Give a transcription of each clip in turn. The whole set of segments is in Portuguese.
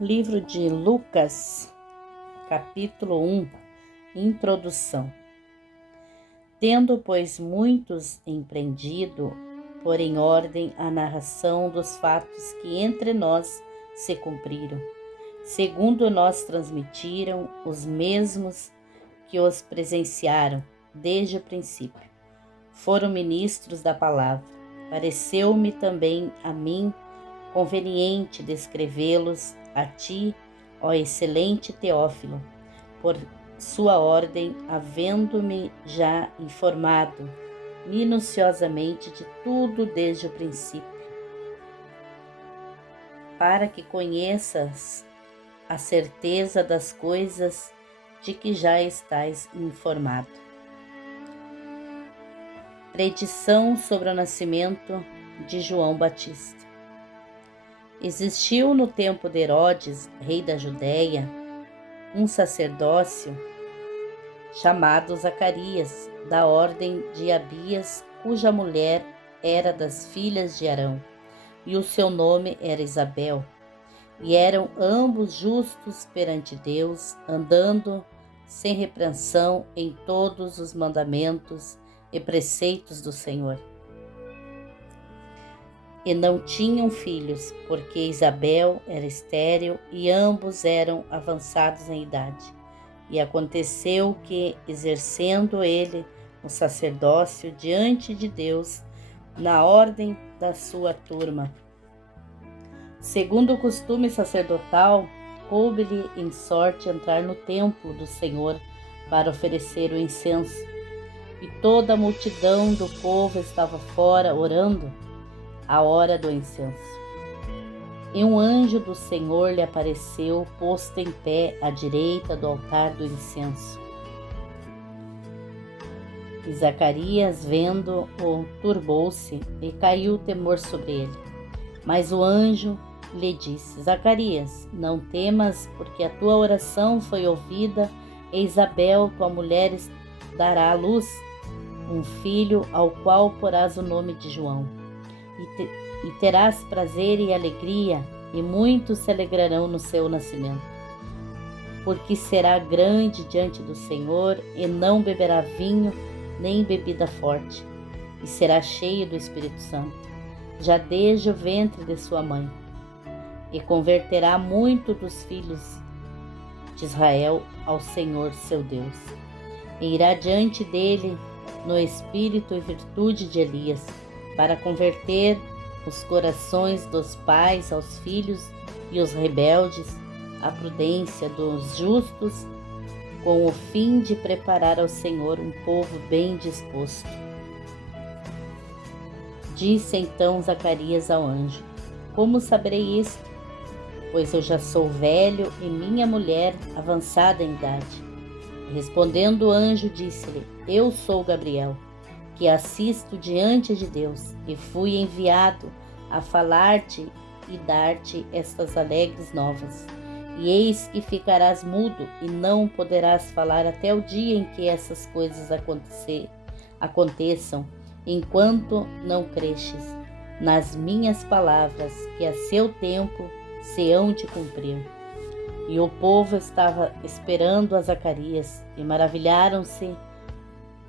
Livro de Lucas, capítulo 1, Introdução. Tendo, pois, muitos empreendido, pôr em ordem a narração dos fatos que entre nós se cumpriram, segundo nós transmitiram os mesmos que os presenciaram desde o princípio. Foram ministros da palavra. Pareceu-me também a mim conveniente descrevê-los a ti, ó excelente Teófilo, por sua ordem, havendo-me já informado minuciosamente de tudo desde o princípio, para que conheças a certeza das coisas de que já estás informado. Predição sobre o nascimento de João Batista. Existiu no tempo de Herodes, rei da Judéia, um sacerdócio chamado Zacarias, da ordem de Abias, cuja mulher era das filhas de Arão, e o seu nome era Isabel. E eram ambos justos perante Deus, andando sem repreensão em todos os mandamentos e preceitos do Senhor. E não tinham filhos, porque Isabel era estéril e ambos eram avançados em idade. E aconteceu que, exercendo ele o sacerdócio diante de Deus, na ordem da sua turma, segundo o costume sacerdotal, coube-lhe em sorte entrar no templo do Senhor para oferecer o incenso. E toda a multidão do povo estava fora orando à hora do incenso. E um anjo do Senhor lhe apareceu, posto em pé à direita do altar do incenso. E Zacarias, vendo-o, turbou-se e caiu o temor sobre ele. Mas o anjo lhe disse: Zacarias, não temas, porque a tua oração foi ouvida, e Isabel, tua mulher, dará à luz um filho, ao qual porás o nome de João. E terás prazer e alegria, e muitos se alegrarão no seu nascimento. Porque será grande diante do Senhor, e não beberá vinho, nem bebida forte, e será cheio do Espírito Santo, já desde o ventre de sua mãe. E converterá muito dos filhos de Israel ao Senhor seu Deus. E irá diante dele no espírito e virtude de Elias, para converter os corações dos pais aos filhos e os rebeldes à prudência dos justos, com o fim de preparar ao Senhor um povo bem disposto. Disse então Zacarias ao anjo: Como saberei isto? Pois eu já sou velho e minha mulher avançada em idade. Respondendo o anjo, disse-lhe: Eu sou Gabriel, que assisto diante de Deus, e fui enviado a falar-te e dar-te estas alegres novas. E eis que ficarás mudo e não poderás falar até o dia em que essas coisas aconteçam, enquanto não cresces nas minhas palavras, que a seu tempo se hão de cumprir. E o povo estava esperando a Zacarias, e maravilharam-se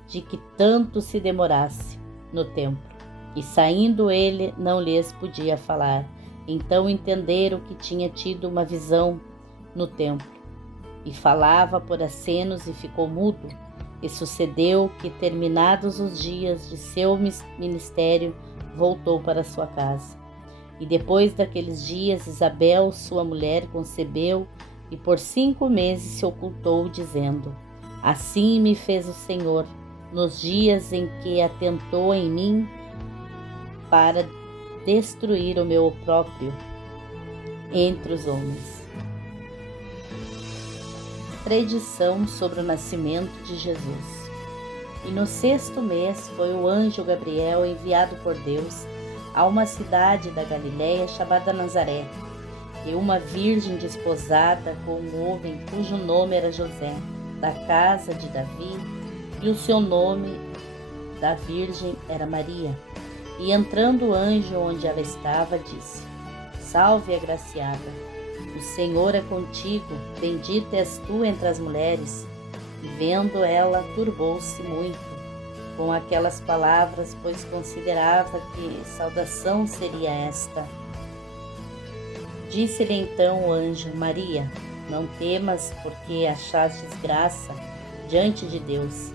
de que tanto se demorasse no templo. E saindo ele, não lhes podia falar. Então entenderam que tinha tido uma visão no templo. E falava por acenos e ficou mudo. E sucedeu que, terminados os dias de seu ministério, voltou para sua casa. E depois daqueles dias, Isabel, sua mulher, concebeu, e por 5 meses se ocultou, dizendo: Assim me fez o Senhor, nos dias em que atentou em mim para destruir o meu opróbrio entre os homens. Predição sobre o nascimento de Jesus. E no 6º mês foi o anjo Gabriel enviado por Deus a uma cidade da Galiléia chamada Nazaré, e uma virgem desposada com um homem cujo nome era José, da casa de Davi, e o seu nome da virgem era Maria. E entrando o anjo onde ela estava, disse: Salve, agraciada, o Senhor é contigo, bendita és tu entre as mulheres. E vendo ela, turbou-se muito com aquelas palavras, pois considerava que saudação seria esta. Disse-lhe então o anjo: Maria, não temas, porque achastes graça diante de Deus.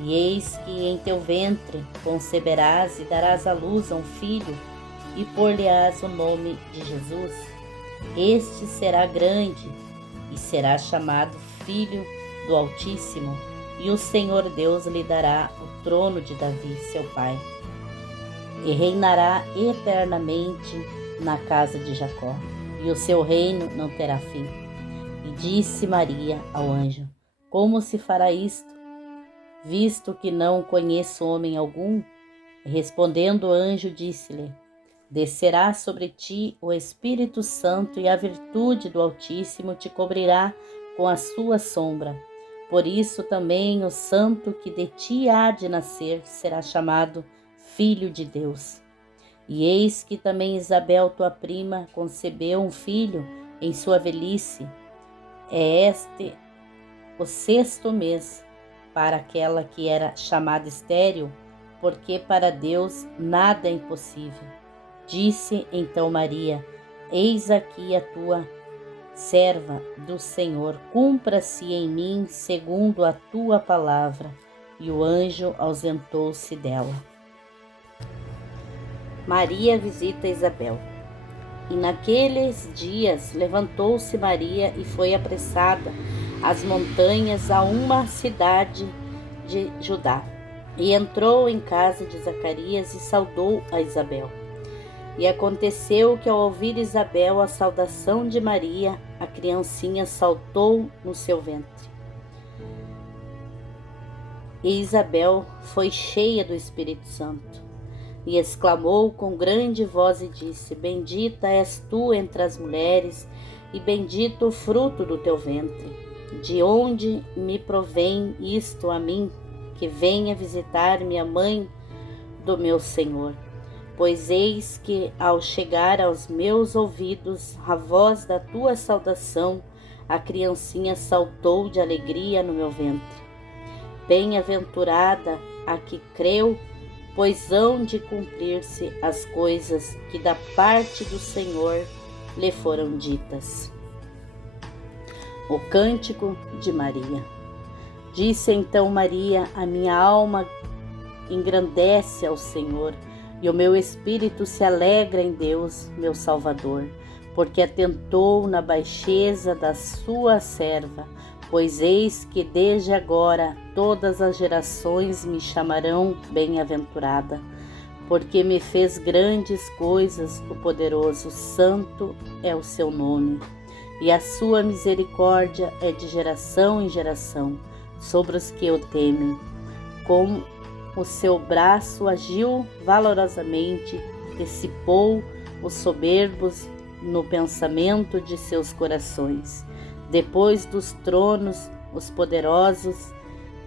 E eis que em teu ventre conceberás e darás à luz a um filho, e por-lhe-ás o nome de Jesus. Este será grande e será chamado Filho do Altíssimo, e o Senhor Deus lhe dará o trono de Davi, seu pai, e reinará eternamente na casa de Jacó, e o seu reino não terá fim. E disse Maria ao anjo: Como se fará isto, visto que não conheço homem algum? E respondendo o anjo, disse-lhe: Descerá sobre ti o Espírito Santo, e a virtude do Altíssimo te cobrirá com a sua sombra. Por isso também o santo que de ti há de nascer será chamado Filho de Deus. E eis que também Isabel, tua prima, concebeu um filho em sua velhice. É este o 6º mês para aquela que era chamada estéril, porque para Deus nada é impossível. Disse então Maria: Eis aqui a tua serva do Senhor, cumpra-se em mim segundo a tua palavra. E o anjo ausentou-se dela. Maria visita Isabel. E naqueles dias levantou-se Maria e foi apressada às montanhas, a uma cidade de Judá. E entrou em casa de Zacarias e saudou a Isabel. E aconteceu que, ao ouvir Isabel a saudação de Maria, a criancinha saltou no seu ventre. E Isabel foi cheia do Espírito Santo, e exclamou com grande voz e disse: Bendita és tu entre as mulheres, e bendito o fruto do teu ventre. De onde me provém isto a mim, que venha visitar-me a mãe do meu Senhor? Pois eis que, ao chegar aos meus ouvidos a voz da tua saudação, a criancinha saltou de alegria no meu ventre. Bem-aventurada a que creu, pois hão de cumprir-se as coisas que da parte do Senhor lhe foram ditas. O Cântico de Maria. Disse então Maria: A minha alma engrandece ao Senhor, e o meu espírito se alegra em Deus, meu Salvador, porque atentou na baixeza da sua serva. Pois eis que desde agora todas as gerações me chamarão bem-aventurada, porque me fez grandes coisas o poderoso, santo é o seu nome, e a sua misericórdia é de geração em geração sobre os que o temem. Com o seu braço agiu valorosamente, dissipou os soberbos no pensamento de seus corações. Depois dos tronos os poderosos,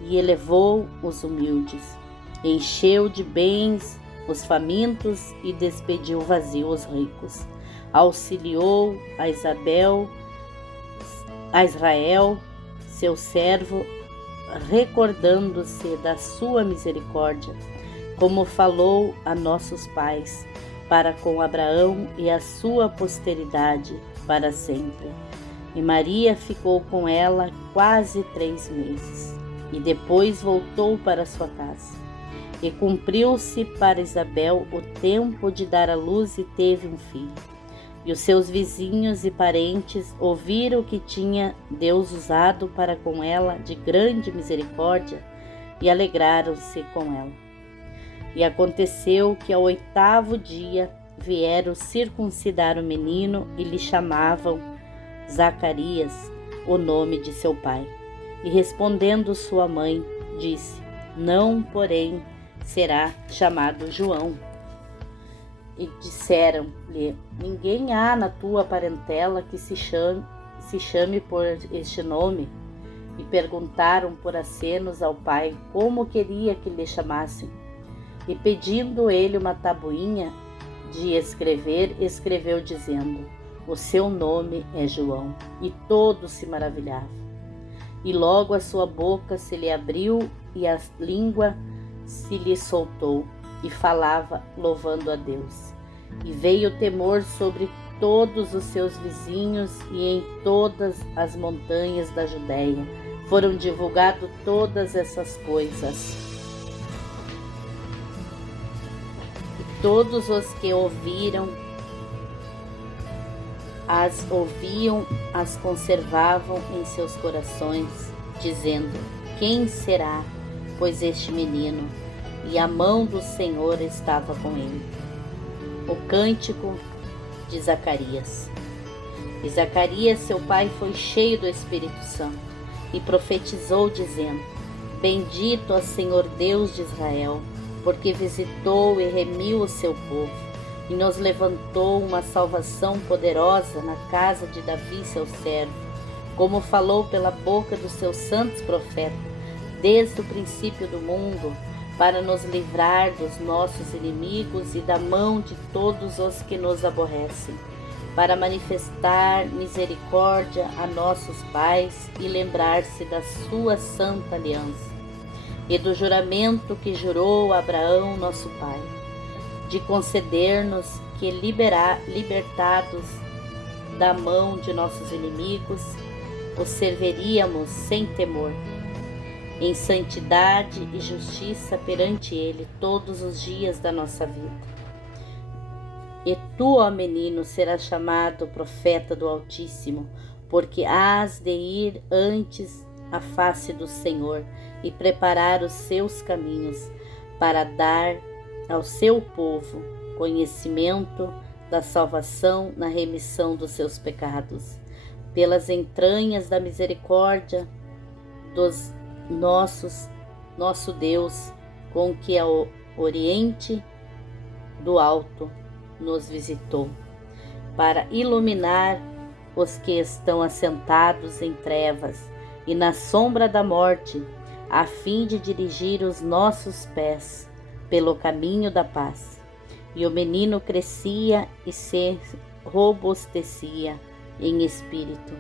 e elevou os humildes. Encheu de bens os famintos e despediu vazio os ricos. Auxiliou a Israel, seu servo, recordando-se da sua misericórdia, como falou a nossos pais, para com Abraão e a sua posteridade para sempre. E Maria ficou com ela quase 3 meses, e depois voltou para sua casa. E cumpriu-se para Isabel o tempo de dar à luz, e teve um filho. E os seus vizinhos e parentes ouviram que tinha Deus usado para com ela de grande misericórdia, e alegraram-se com ela. E aconteceu que ao 8º dia vieram circuncidar o menino, e lhe chamavam Zacarias, o nome de seu pai. E respondendo sua mãe, disse: Não, porém, será chamado João. E disseram-lhe: Ninguém há na tua parentela que se chame por este nome. E perguntaram por acenos ao pai como queria que lhe chamassem. E pedindo ele uma tabuinha de escrever, escreveu dizendo: O seu nome é João. E todos se maravilhavam. E logo a sua boca se lhe abriu e a língua se lhe soltou, e falava, louvando a Deus. E veio o temor sobre todos os seus vizinhos, e em todas as montanhas da Judéia foram divulgadas todas essas coisas. E todos os que ouviam, as conservavam em seus corações, dizendo: quem será, pois, este menino? E a mão do Senhor estava com ele. O cântico de Zacarias. E Zacarias, seu pai, foi cheio do Espírito Santo e profetizou, dizendo: bendito ó Senhor Deus de Israel, porque visitou e remiu o seu povo, e nos levantou uma salvação poderosa na casa de Davi, seu servo, como falou pela boca dos seus santos profetas, desde o princípio do mundo, para nos livrar dos nossos inimigos e da mão de todos os que nos aborrecem, para manifestar misericórdia a nossos pais e lembrar-se da sua santa aliança e do juramento que jurou a Abraão, nosso pai, de conceder-nos que, libertados da mão de nossos inimigos, os serviríamos sem temor, em santidade e justiça perante Ele todos os dias da nossa vida. E tu, ó menino, serás chamado profeta do Altíssimo, porque hás de ir antes à face do Senhor e preparar os seus caminhos, para dar ao seu povo conhecimento da salvação na remissão dos seus pecados, pelas entranhas da misericórdia dos nosso Deus, com que ao oriente do alto nos visitou, para iluminar os que estão assentados em trevas e na sombra da morte, a fim de dirigir os nossos pés pelo caminho da paz. E o menino crescia e se robustecia em espírito,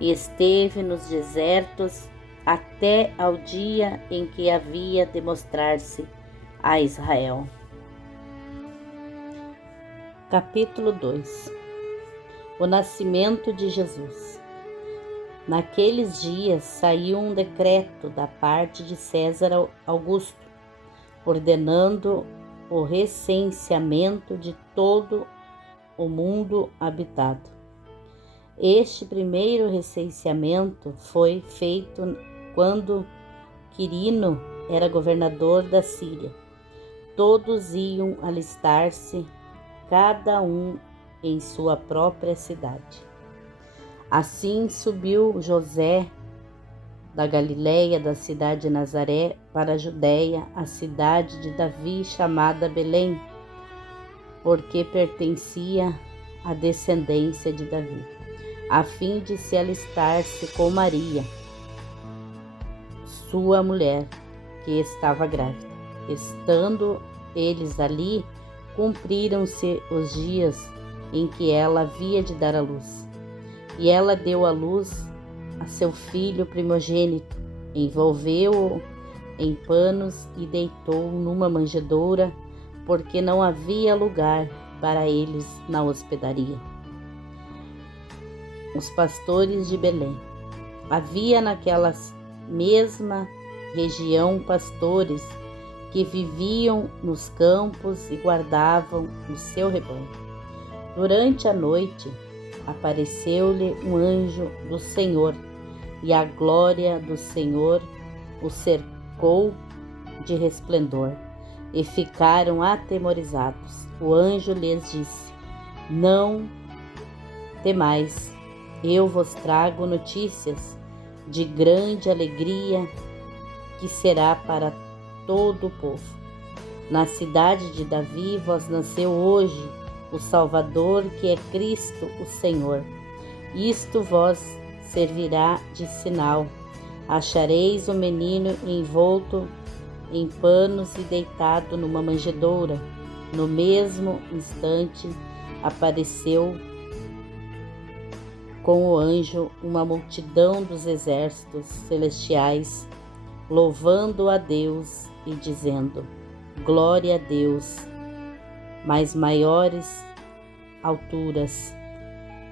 e esteve nos desertos até ao dia em que havia de mostrar-se a Israel. Capítulo 2. O nascimento de Jesus. Naqueles dias saiu um decreto da parte de César Augusto, ordenando o recenseamento de todo o mundo habitado. Este primeiro recenseamento foi feito quando Quirino era governador da Síria. Todos iam alistar-se, cada um em sua própria cidade. Assim subiu José da Galileia, da cidade de Nazaré, para a Judéia, a cidade de Davi, chamada Belém, porque pertencia à descendência de Davi, a fim de se alistar-se com Maria, sua mulher, que estava grávida. Estando eles ali, cumpriram-se os dias em que ela havia de dar à luz. E ela deu à luz a seu filho primogênito, envolveu-o em panos e deitou numa manjedoura, porque não havia lugar para eles na hospedaria. Os pastores de Belém. Havia naquela mesma região pastores que viviam nos campos e guardavam o seu rebanho. Durante a noite apareceu-lhe um anjo do Senhor, e a glória do Senhor o cercou de resplendor, e ficaram atemorizados. O anjo lhes disse: não temais, eu vos trago notícias de grande alegria, que será para todo o povo. Na cidade de Davi vos nasceu hoje o Salvador, que é Cristo o Senhor. Isto vos servirá de sinal: achareis o menino envolto em panos e deitado numa manjedoura. No mesmo instante apareceu com o anjo uma multidão dos exércitos celestiais, louvando a Deus e dizendo: Glória a Deus, mais maiores alturas,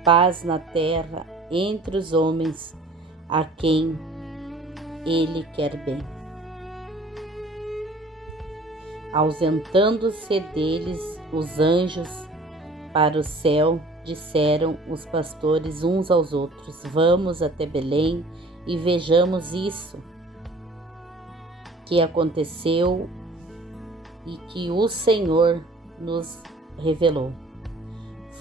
paz na terra entre os homens a quem Ele quer bem. Ausentando-se deles os anjos para o céu, disseram os pastores uns aos outros: Vamos até Belém e vejamos isso que aconteceu e que o Senhor nos revelou.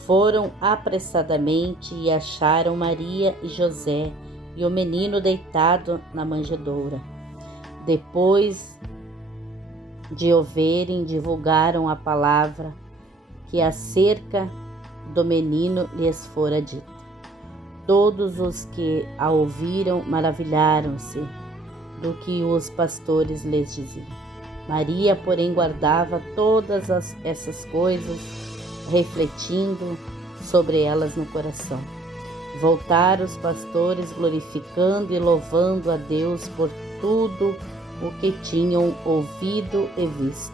Foram apressadamente e acharam Maria e José e o menino deitado na manjedoura. Depois de o verem, divulgaram a palavra que acerca do menino lhes fora dita. Todos os que a ouviram maravilharam-se do que os pastores lhes diziam. Maria, porém, guardava todas essas coisas, refletindo sobre elas no coração. Voltaram os pastores, glorificando e louvando a Deus por tudo o que tinham ouvido e visto,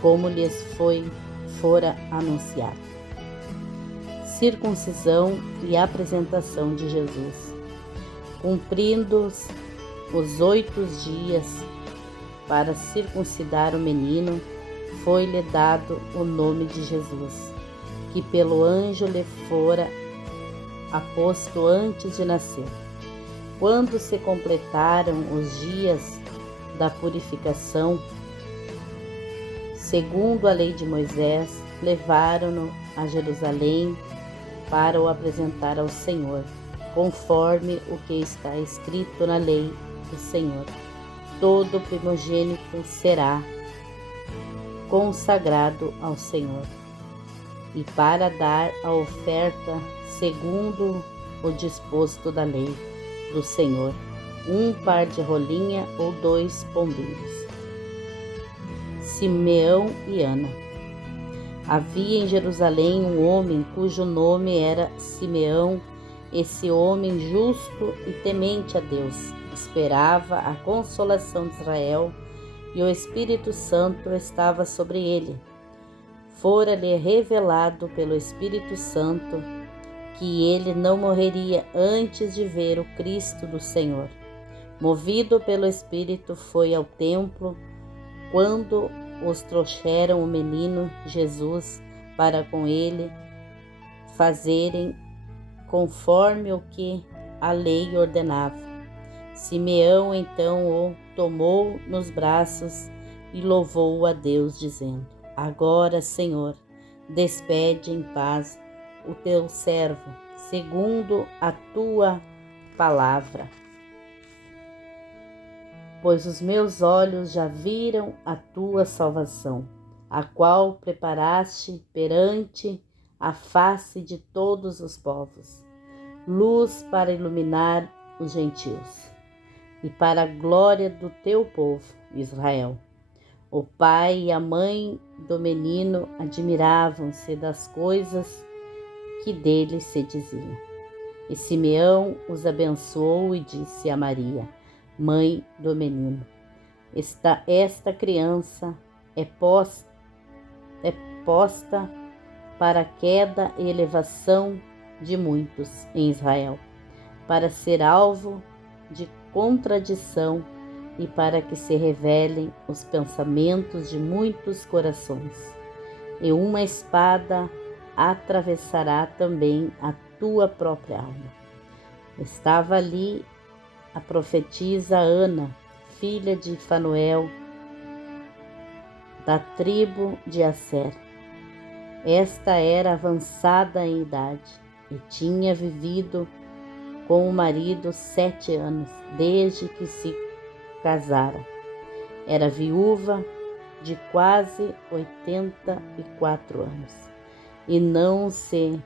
como lhes fora anunciado. Circuncisão e apresentação de Jesus. Cumprindo-os os 8 dias para circuncidar o menino, foi-lhe dado o nome de Jesus, que pelo anjo lhe fora aposto antes de nascer. Quando se completaram os dias da purificação, segundo a lei de Moisés, levaram-no a Jerusalém para o apresentar ao Senhor, conforme o que está escrito na lei do Senhor. Todo primogênito será consagrado ao Senhor, e para dar a oferta segundo o disposto da lei do Senhor, 1 par de rolinha ou 2 pombinhos. Simeão e Ana. Havia em Jerusalém um homem cujo nome era Simeão. Esse homem, justo e temente a Deus, esperava a consolação de Israel, e o Espírito Santo estava sobre ele. Fora-lhe revelado pelo Espírito Santo que ele não morreria antes de ver o Cristo do Senhor. Movido pelo Espírito, foi ao templo. Quando os trouxeram o menino Jesus para com ele fazerem conforme o que a lei ordenava, Simeão então o tomou nos braços e louvou a Deus, dizendo: Agora, Senhor, despede em paz o teu servo, segundo a tua palavra. Pois os meus olhos já viram a tua salvação, a qual preparaste perante a face de todos os povos, luz para iluminar os gentios, e para a glória do teu povo, Israel. O pai e a mãe do menino admiravam-se das coisas que dele se diziam. E Simeão os abençoou e disse a Maria, mãe do menino: Esta criança é posta para a queda e elevação de muitos em Israel, para ser alvo de contradição e para que se revelem os pensamentos de muitos corações. E uma espada atravessará também a tua própria alma. Estava ali a profetisa Ana, filha de Fanuel, da tribo de Asser. Esta era avançada em idade e tinha vivido com o marido 7 anos, desde que se casara. Era viúva de quase 84 anos e não se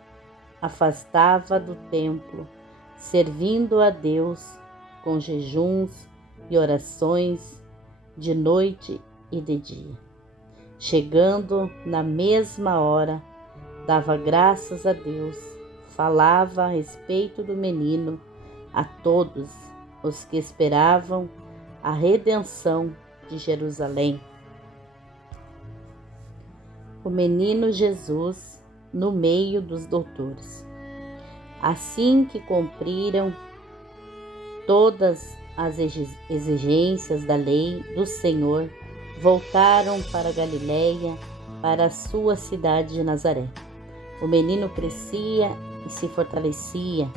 afastava do templo, servindo a Deus com jejuns e orações de noite e de dia. Chegando na mesma hora, dava graças a Deus, falava a respeito do menino a todos os que esperavam a redenção de Jerusalém. O menino Jesus no meio dos doutores. Assim que cumpriram todas as exigências da lei do Senhor, voltaram para Galiléia, para a sua cidade de Nazaré. O menino crescia e se fortalecia,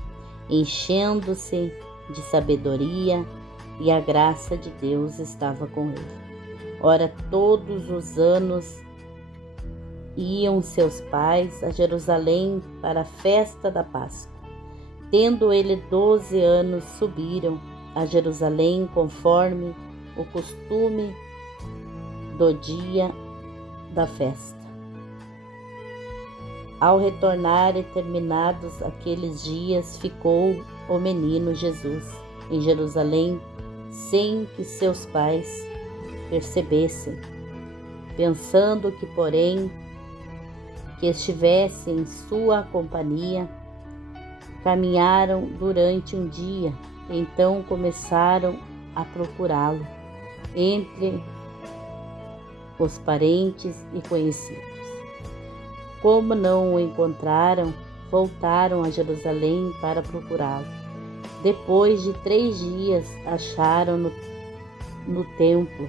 enchendo-se de sabedoria, e a graça de Deus estava com ele. Ora, todos os anos iam seus pais a Jerusalém para a festa da Páscoa. Tendo ele 12 anos, subiram a Jerusalém conforme o costume do dia da festa. Ao retornar e terminados aqueles dias, ficou o menino Jesus em Jerusalém, sem que seus pais percebessem, pensando que, porém, que estivesse em sua companhia. Caminharam durante um dia, então começaram a procurá-lo entre os parentes e conhecidos. Como não o encontraram, voltaram a Jerusalém para procurá-lo. Depois de 3 dias, acharam-no no templo,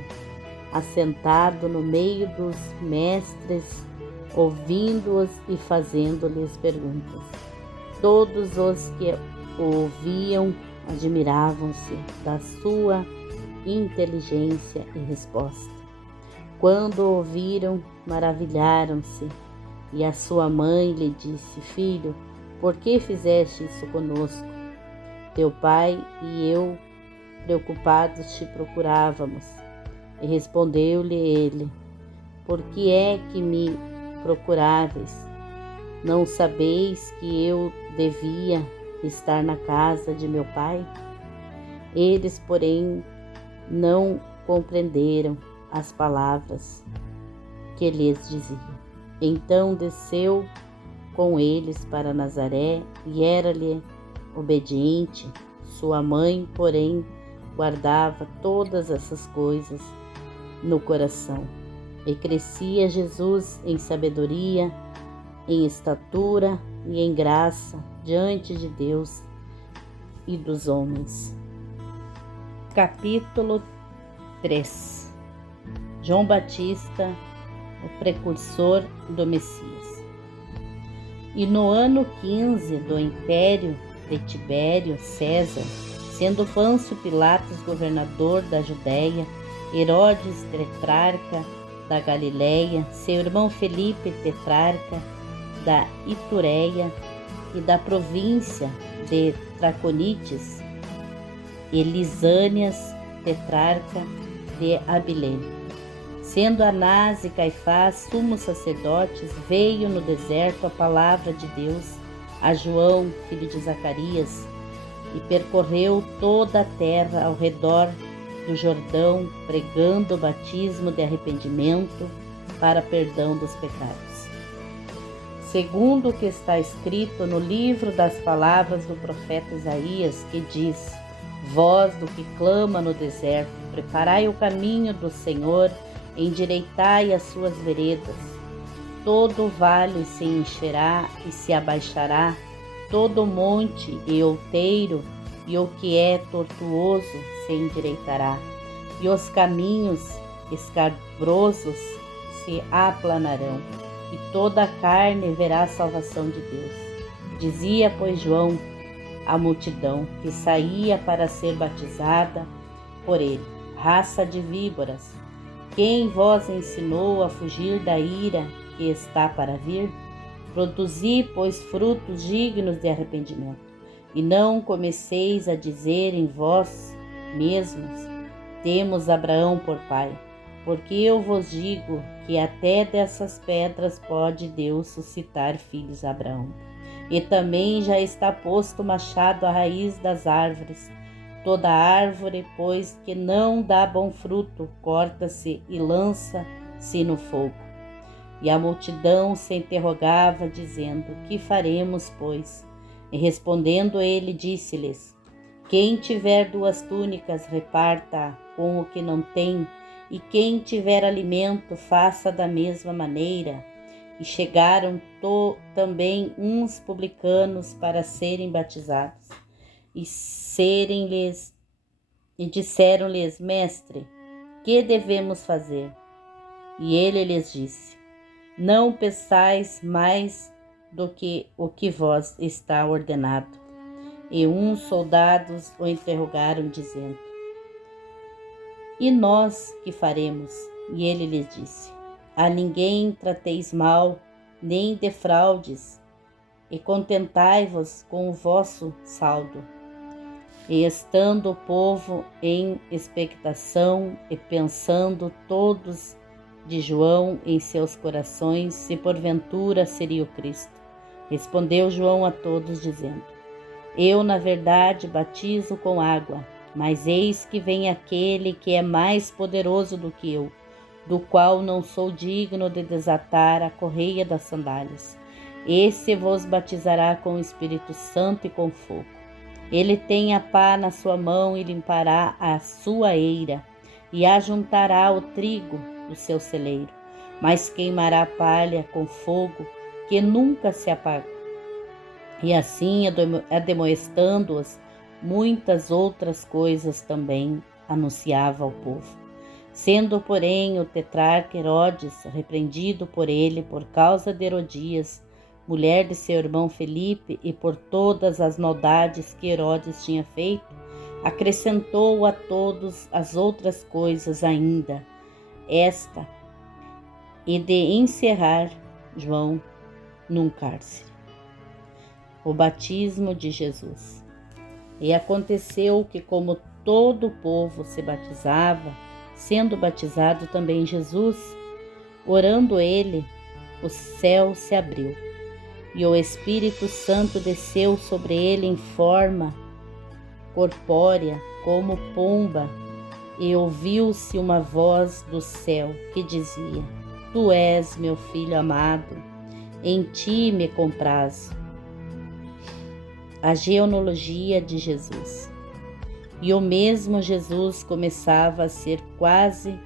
assentado no meio dos mestres, ouvindo-os e fazendo-lhes perguntas. Todos os que o ouviam admiravam-se da sua inteligência e resposta. Quando o ouviram, maravilharam-se, e a sua mãe lhe disse: Filho, por que fizeste isso conosco? Teu pai e eu, preocupados, te procurávamos. E respondeu-lhe ele: Por que é que me procuráveis? Não sabeis que eu devia estar na casa de meu pai? Eles, porém, não compreenderam as palavras que lhes dizia. Então desceu com eles para Nazaré e era-lhe obediente. Sua mãe, porém, guardava todas essas coisas no coração. E crescia Jesus em sabedoria, em estatura e em graça diante de Deus e dos homens. Capítulo 3. João Batista, o precursor do Messias. E no ano 15 do império de Tibério César, sendo Pôncio Pilatos governador da Judéia, Herodes tetrarca da Galiléia, seu irmão Felipe tetrarca da Itureia e da província de Traconites, e Lisânias tetrarca de Abilene. Sendo Anás e Caifás sumos sacerdotes, veio no deserto a palavra de Deus a João, filho de Zacarias, e percorreu toda a terra ao redor do Jordão, pregando o batismo de arrependimento para perdão dos pecados. Segundo o que está escrito no livro das palavras do profeta Isaías, que diz: Voz do que clama no deserto, preparai o caminho do Senhor, endireitai as suas veredas. Todo o vale se encherá e se abaixará, todo monte e outeiro, e o que é tortuoso se endireitará, e os caminhos escabrosos se aplanarão, e toda a carne verá a salvação de Deus. Dizia, pois, João à multidão que saía para ser batizada por ele: Raça de víboras, quem vos ensinou a fugir da ira que está para vir? Produzi, pois, frutos dignos de arrependimento, e não comeceis a dizer em vós mesmos: Temos Abraão por pai. Porque eu vos digo que até dessas pedras pode Deus suscitar filhos a Abraão. E também já está posto o machado à raiz das árvores. Toda árvore, pois, que não dá bom fruto, corta-se e lança-se no fogo. E a multidão se interrogava, dizendo: Que faremos, pois? E respondendo ele, disse-lhes: Quem tiver 2 túnicas, reparta com o que não tem, e quem tiver alimento, faça da mesma maneira. E chegaram também uns publicanos para serem batizados. E disseram-lhes: Mestre, que devemos fazer? E ele lhes disse: Não peçais mais do que o que vos está ordenado. E uns soldados o interrogaram, dizendo: E nós que faremos? E ele lhes disse: A ninguém trateis mal, nem defraudes, e contentai-vos com o vosso saldo. E estando o povo em expectação, e pensando todos de João em seus corações, se porventura seria o Cristo, respondeu João a todos, dizendo: Eu, na verdade, batizo com água, mas eis que vem aquele que é mais poderoso do que eu, do qual não sou digno de desatar a correia das sandálias. Esse vos batizará com o Espírito Santo e com fogo. Ele tem a pá na sua mão e limpará a sua eira, e ajuntará o trigo do seu celeiro, mas queimará a palha com fogo que nunca se apaga. E assim, ademoestando-os, muitas outras coisas também anunciava ao povo. Sendo, porém, o tetrarca Herodes repreendido por ele por causa de Herodias, mulher de seu irmão Felipe, e por todas as maldades que Herodes tinha feito, acrescentou a todos as outras coisas ainda, esta, e de encerrar João num cárcere. O batismo de Jesus. E aconteceu que, como todo o povo se batizava, sendo batizado também Jesus, orando ele, o céu se abriu, e o Espírito Santo desceu sobre ele em forma corpórea, como pomba, e ouviu-se uma voz do céu que dizia: Tu és meu filho amado, em ti me comprazo. A genealogia de Jesus. E o mesmo Jesus começava a ser quase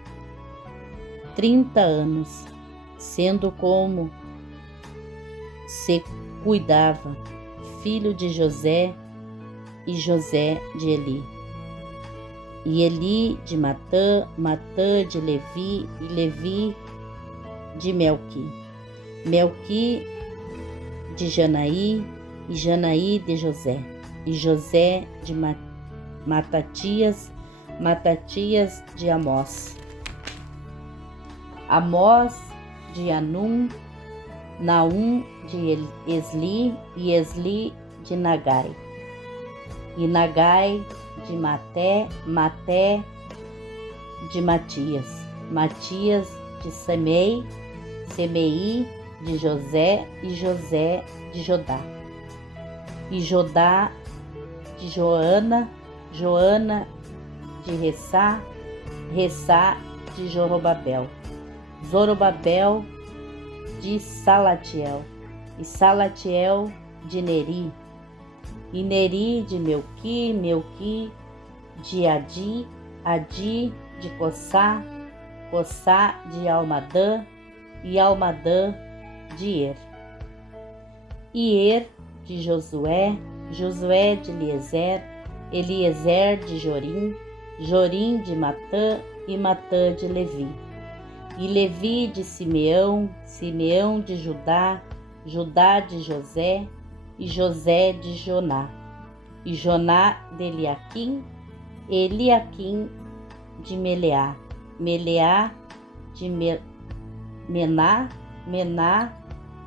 30 anos, sendo como se cuidava, filho de José, e José de Eli, e Eli de Matã, Matã de Levi, e Levi de Melqui, Melqui de Janaí, e Janaí de José, e José de Matatias, Matatias de Amós, Amós de Anum, Naum de Esli, e Esli de Nagai, e Nagai de Maté, Maté de Matias, Matias de Semei, Semei de José, e José de Jodá, e Jodá de Joana, Joana de Ressá, Ressá de Zorobabel, Zorobabel de Salatiel, e Salatiel de Neri, e Neri de Melqui, Melqui de Adi, Adi de Cossá, Cossá de Almadã, e Almadã de Er, e Er de Josué, Josué de Eliezer, Eliezer de Jorim, Jorim de Matã, e Matã de Levi, e Levi de Simeão, Simeão de Judá, Judá de José, e José de Joná, e Joná de Eliaquim, Eliaquim de Meleá, Meleá de Mená, Mená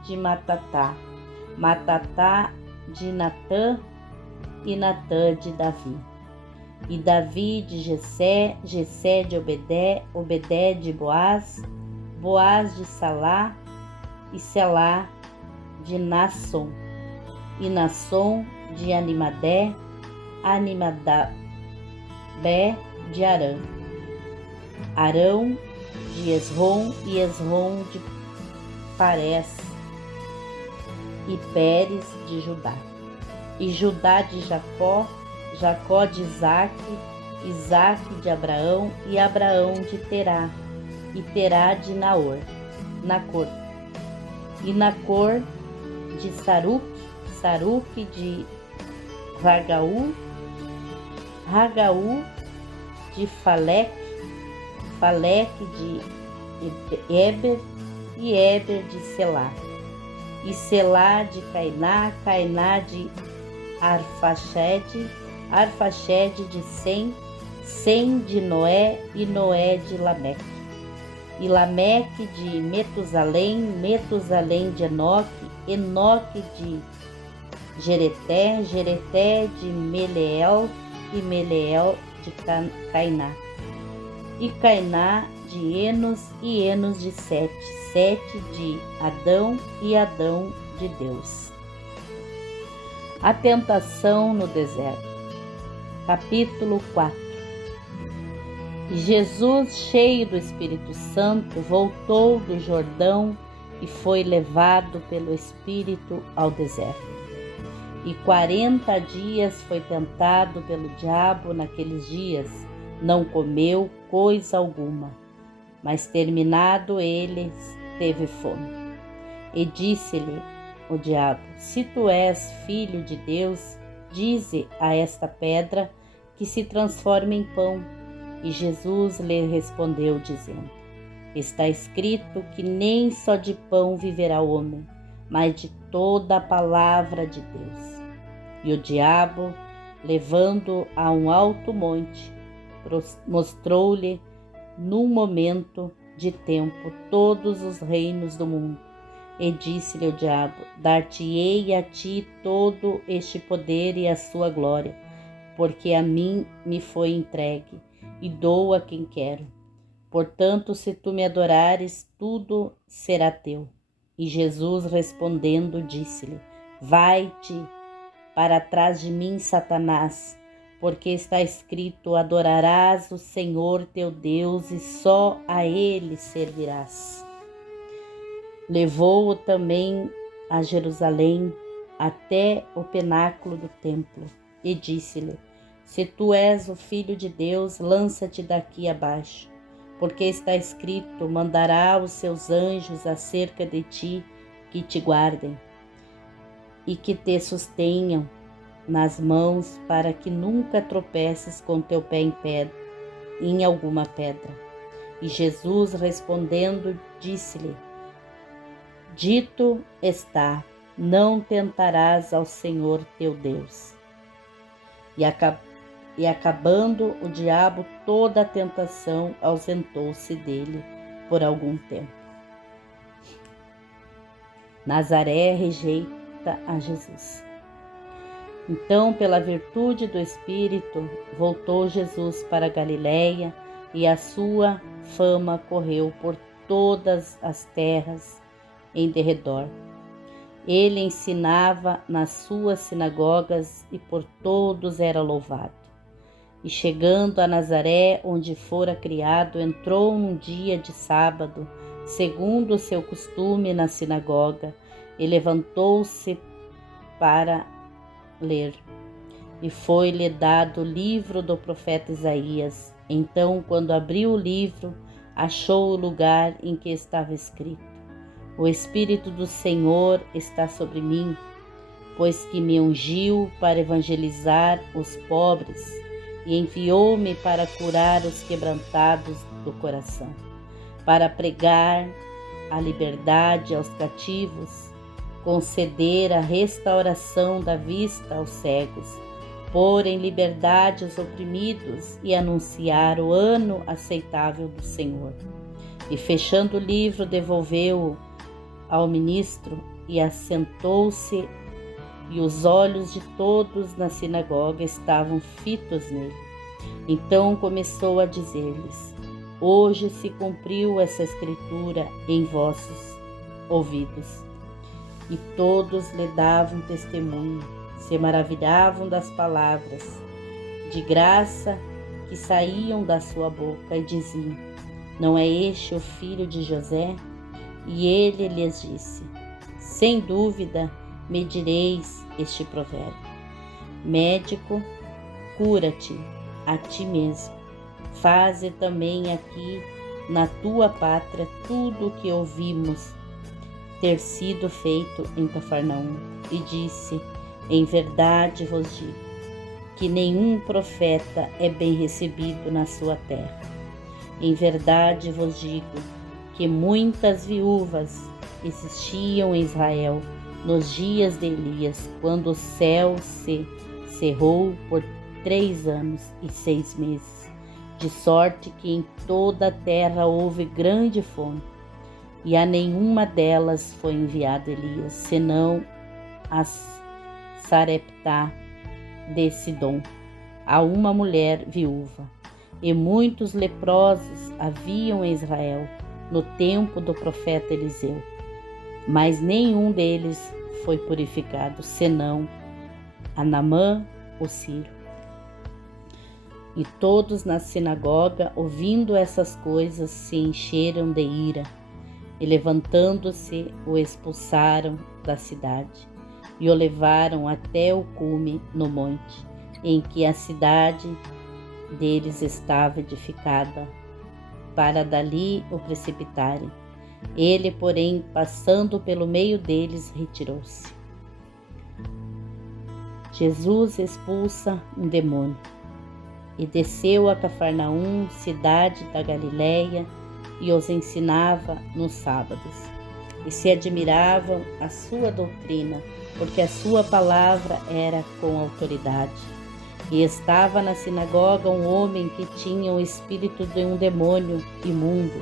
de Matatá, Matatá de Natã, e Natã de Davi, e Davi de Jessé, Jessé de Obedé, Obedé de Boaz, Boaz de Salá, e Selá de Nasson, e Nasson de Animadé, Animadabé de Arã, Arão de Esrom, e Esrom de Parés, e Pérez de Judá, e Judá de Jacó, Jacó de Isaque, Isaque de Abraão, e Abraão de Terá, e Terá de Nacor, e Nacor de Saruque, Saruque de Ragaú, Ragaú de Faleque, Faleque de Eber, e Eber de Selá, e Selá de Cainá, Cainá de Arfaxede, Arfaxede de Sem, Sem de Noé, e Noé de Lameque, e Lameque de Metusalém, Metusalém de Enoque, Enoque de Jereté, Jereté de Meleel, e Meleel de Cainá, e Cainá de Enos, e Enos de Sete, Sete de Adão, e Adão de Deus. A tentação no deserto. Capítulo 4. Jesus, cheio do Espírito Santo, voltou do Jordão e foi levado pelo Espírito ao deserto. E 40 dias foi tentado pelo diabo. Naqueles dias não comeu coisa alguma, mas terminado eles, teve fome. E disse-lhe o diabo: se tu és filho de Deus, dize a esta pedra que se transforme em pão. E Jesus lhe respondeu, dizendo: está escrito que nem só de pão viverá o homem, mas de toda a palavra de Deus. E o diabo, levando-o a um alto monte, mostrou-lhe num momento de tempo todos os reinos do mundo. E disse-lhe o diabo: dar-te-ei a ti todo este poder e a sua glória, porque a mim me foi entregue, e dou a quem quero. Portanto, se tu me adorares, tudo será teu. E Jesus respondendo disse-lhe: vai-te para trás de mim, Satanás, porque está escrito: adorarás o Senhor teu Deus e só a Ele servirás. Levou-o também a Jerusalém, até o pináculo do templo, e disse-lhe: se tu és o Filho de Deus, lança-te daqui abaixo, porque está escrito: mandará os seus anjos acerca de ti, que te guardem, e que te sustenham nas mãos, para que nunca tropeces com teu pé em alguma pedra. E Jesus respondendo disse-lhe: dito está, não tentarás ao Senhor teu Deus. E acabando o diabo toda a tentação, ausentou-se dele por algum tempo. Nazaré rejeita a Jesus. Então, pela virtude do Espírito, voltou Jesus para Galiléia, e a sua fama correu por todas as terras em derredor. Ele ensinava nas suas sinagogas, e por todos era louvado. E chegando a Nazaré, onde fora criado, entrou num dia de sábado, segundo o seu costume, na sinagoga, e levantou-se para ler. E foi-lhe dado o livro do profeta Isaías. Então, quando abriu o livro, achou o lugar em que estava escrito: o Espírito do Senhor está sobre mim, pois que me ungiu para evangelizar os pobres, e enviou-me para curar os quebrantados do coração, para pregar a liberdade aos cativos, conceder a restauração da vista aos cegos, pôr em liberdade os oprimidos e anunciar o ano aceitável do Senhor. E fechando o livro, devolveu-o ao ministro e assentou-se, e os olhos de todos na sinagoga estavam fitos nele. Então começou a dizer-lhes: hoje se cumpriu essa escritura em vossos ouvidos. E todos lhe davam testemunho, se maravilhavam das palavras de graça que saíam da sua boca, e diziam: não é este o filho de José? E ele lhes disse: sem dúvida me direis este provérbio: Médico, cura-te a ti mesmo. Faze também aqui na tua pátria tudo o que ouvimos ter sido feito em Cafarnaum. E disse: em verdade vos digo que nenhum profeta é bem recebido na sua terra. Em verdade vos digo que muitas viúvas existiam em Israel nos dias de Elias, quando o céu se cerrou por 3 anos e 6 meses, de sorte que em toda a terra houve grande fome, e a nenhuma delas foi enviado Elias, senão a Sareptá de Sidom, a uma mulher viúva. E muitos leprosos haviam em Israel no tempo do profeta Eliseu, mas nenhum deles foi purificado, senão a Naamã, o sírio. E todos na sinagoga, ouvindo essas coisas, se encheram de ira, e levantando-se, o expulsaram da cidade, e o levaram até o cume no monte, em que a cidade deles estava edificada, para dali o precipitarem. Ele, porém, passando pelo meio deles, retirou-se. Jesus expulsa um demônio. E desceu a Cafarnaum, cidade da Galileia, e os ensinava nos sábados. E se admiravam a sua doutrina, porque a sua palavra era com autoridade. E estava na sinagoga um homem que tinha o espírito de um demônio imundo,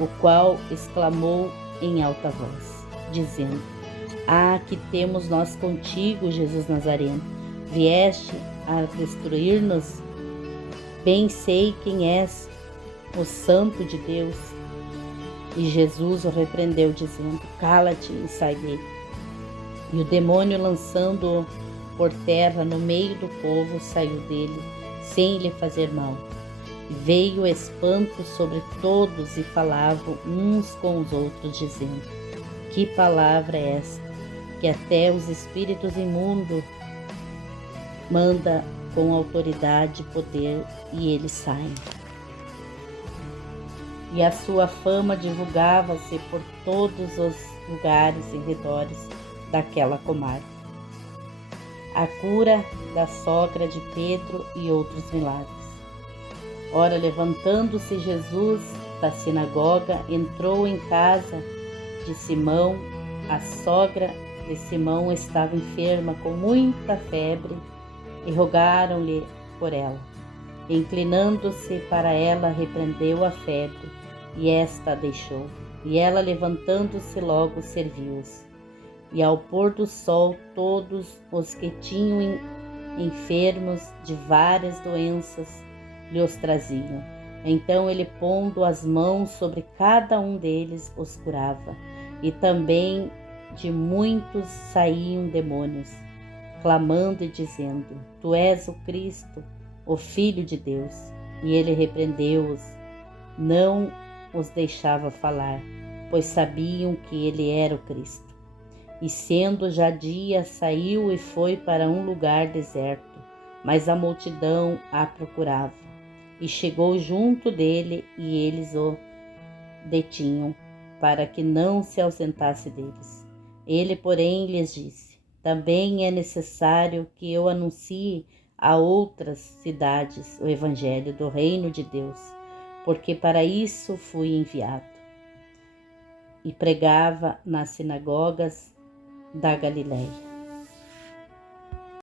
o qual exclamou em alta voz, dizendo: ah, que temos nós contigo, Jesus Nazareno? Vieste a destruir-nos? Bem sei quem és, o Santo de Deus. E Jesus o repreendeu, dizendo: cala-te e sai dele. E o demônio, lançando-o por terra no meio do povo, saiu dele, sem lhe fazer mal. E veio espanto sobre todos, e falavam uns com os outros, dizendo: que palavra é esta, que até os espíritos imundos manda com autoridade e poder, e eles saem. E a sua fama divulgava-se por todos os lugares e redores daquela comarca. A cura da sogra de Pedro e outros milagres. Ora, levantando-se Jesus da sinagoga, entrou em casa de Simão. A sogra de Simão estava enferma com muita febre, e rogaram-lhe por ela. Inclinando-se para ela, repreendeu a febre, e esta a deixou. E ela, levantando-se logo, serviu-os. E ao pôr do sol, todos os que tinham enfermos de várias doenças lhe os traziam. Então ele, pondo as mãos sobre cada um deles, os curava. E também de muitos saíam demônios, clamando e dizendo: tu és o Cristo, o Filho de Deus. E ele repreendeu-os, não os deixava falar, pois sabiam que ele era o Cristo. E sendo já dia, saiu e foi para um lugar deserto, mas a multidão a procurava. E chegou junto dele, e eles o detinham, para que não se ausentasse deles. Ele, porém, lhes disse: também é necessário que eu anuncie a outras cidades o evangelho do reino de Deus, porque para isso fui enviado. E pregava nas sinagogas da Galileia.